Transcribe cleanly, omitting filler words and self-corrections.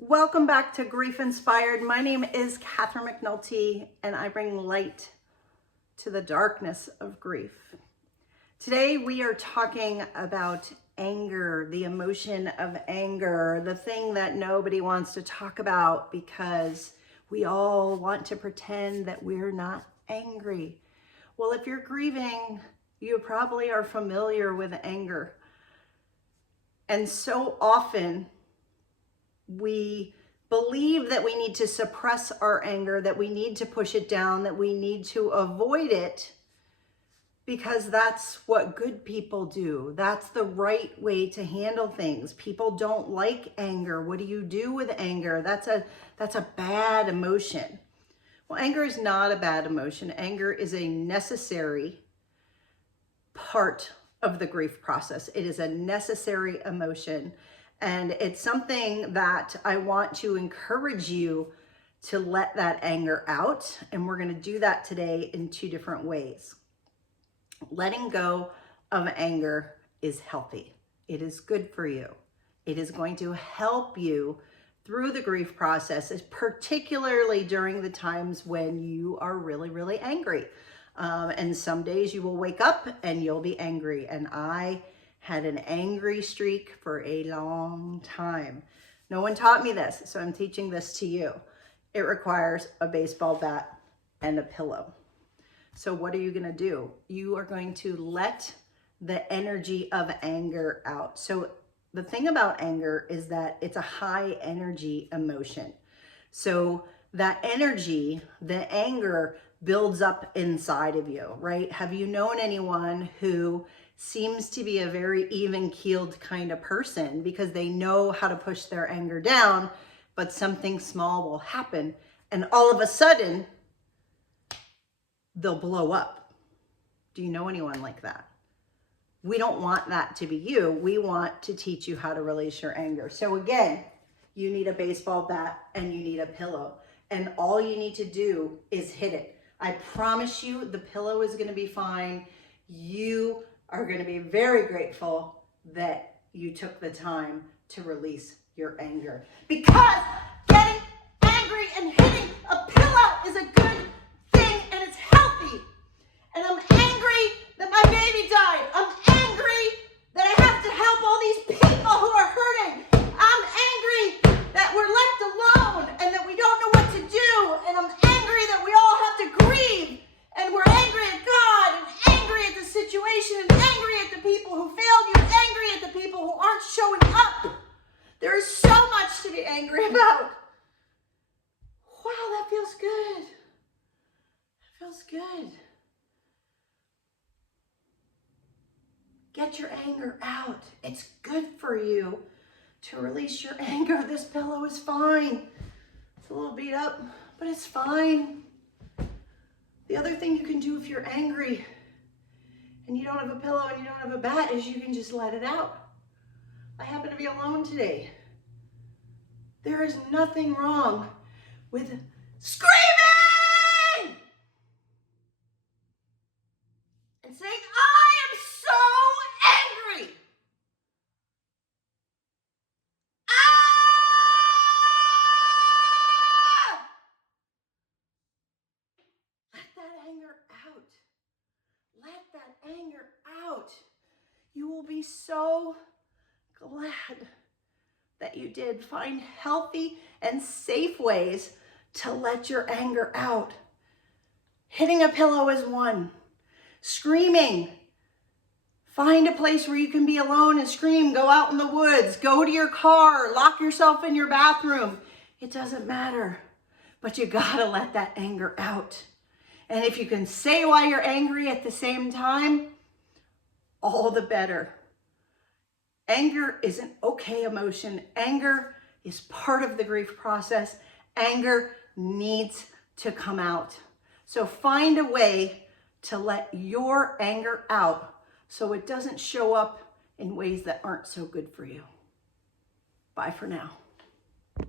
Welcome back to Grief Inspired. My name is Catherine McNulty, and I bring light to the darkness of grief. Today we are talking about anger, the emotion of anger, the thing that nobody wants to talk about because we all want to pretend that we're not angry. Well, if you're grieving, you probably are familiar with anger. And so often we believe that we need to suppress our anger, that we need to push it down, that we need to avoid it because that's what good people do. That's the right way to handle things. People don't like anger. What do you do with anger? That's a bad emotion. Well, anger is not a bad emotion. Anger is a necessary part of the grief process. It is a necessary emotion. And it's something that I want to encourage you to let that anger out. And we're going to do that today in two different ways. Letting go of anger is healthy. It is good for you. It is going to help you through the grief process, particularly during the times when you are really, really angry. And some days you will wake up and you'll be angry. And I had an angry streak for a long time. No one taught me this, so I'm teaching this to you. It requires a baseball bat and a pillow. So what are you going to do? You are going to let the energy of anger out. So the thing about anger is that it's a high energy emotion. So that energy, the anger, builds up inside of you, right? Have you known anyone who seems to be a very even-keeled kind of person because they know how to push their anger down, but something small will happen and all of a sudden they'll blow up? Do you know anyone like that? We don't want that to be you. We want to teach you how to release your anger. So again, you need a baseball bat and you need a pillow. And all you need to do is hit it. I promise you the pillow is going to be fine. You are going to be very grateful that you took the time to release your anger. Because getting angry and hitting a pillow is a good thing and it's healthy. And I'm angry that my baby died. I'm angry that I have to help all these people who are hurting. I'm angry that we're left alone and that we don't know what to do. And I'm angry that we all have to grieve. And we're angry at God and angry at the situation and angry at the people who failed you and angry at the people who aren't showing up. There is so much to be angry about. Wow, that feels good. That feels good. Get your anger out. It's good for you to release your anger. This pillow is fine. It's a little beat up, but it's fine. The other thing you can do if you're angry and you don't have a pillow and you don't have a bat is you can just let it out. I happen to be alone today. There is nothing wrong with screaming and saying, I am so angry. Let that anger out. Let that anger out. You will be so glad that you did. Find healthy and safe ways to let your anger out. Hitting a pillow is one. Screaming. Find a place where you can be alone and scream. Go out in the woods. Go to your car. Lock yourself in your bathroom. It doesn't matter. But you gotta let that anger out. And if you can say why you're angry at the same time, all the better. Anger is an okay emotion. Anger is part of the grief process. Anger needs to come out. So find a way to let your anger out so it doesn't show up in ways that aren't so good for you. Bye for now.